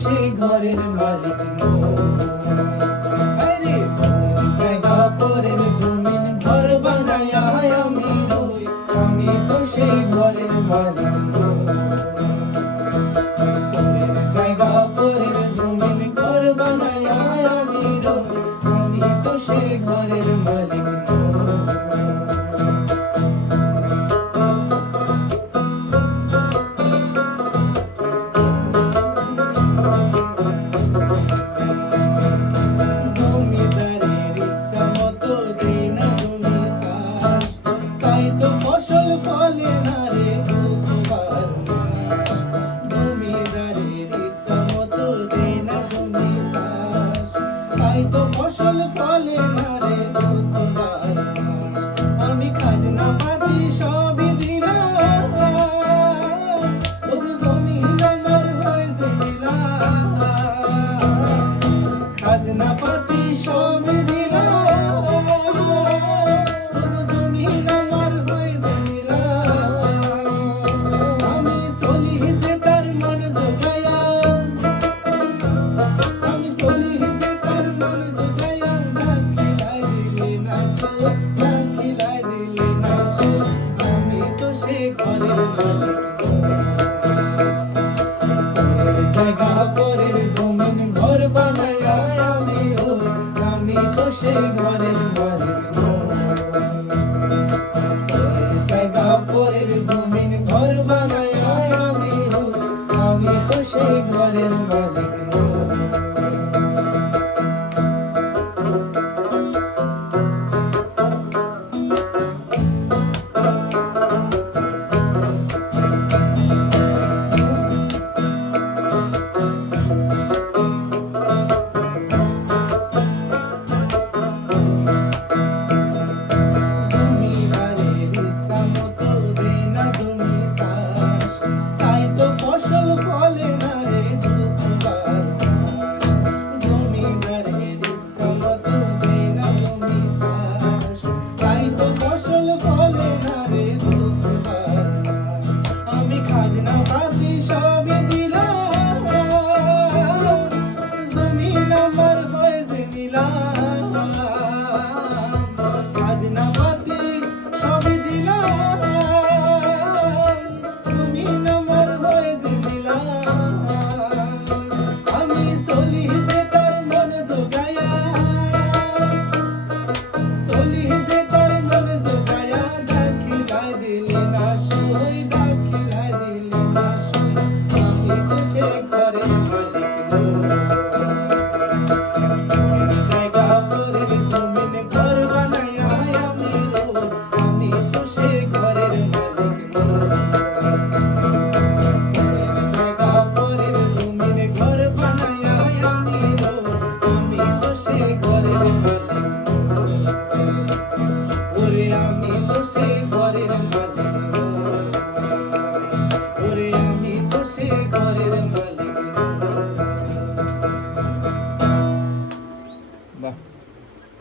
সেই ঘরের মালিক পরের জমিন ঘর বানায় আমি আমি তো সেই ঘরের মালিক পরের জমিন ঘর বানায় আমি রই আমি তো সেই ঘরের মালিক ফসল ফলে না রে তোমার আমি খাজনা পাতি সব ফসল ফলে না রে আমি খাজনা পাতি সব